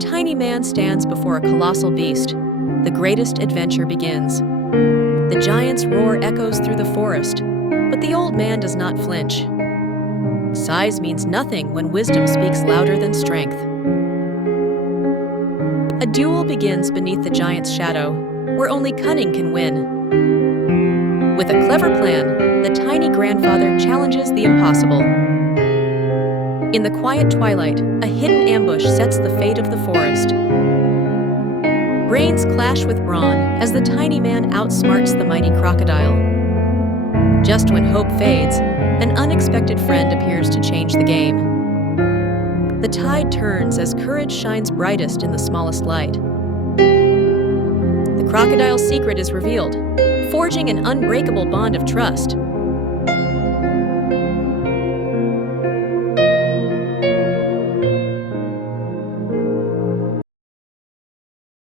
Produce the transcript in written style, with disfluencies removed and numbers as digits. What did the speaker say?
tiny man stands before a colossal beast. The greatest adventure begins. The giant's roar echoes through the forest, but the old man does not flinch. Size means nothing when wisdom speaks louder than strength. A duel begins beneath the giant's shadow, where only cunning can win. With a clever plan, the tiny grandfather challenges the impossible. In the quiet twilight, a hidden ambush sets the fate of the forest. Brains clash with brawn as the tiny man outsmarts the mighty crocodile. Just when hope fades, an unexpected friend appears to change the game. The tide turns as courage shines brightest in the smallest light. The crocodile's secret is revealed, forging an unbreakable bond of trust.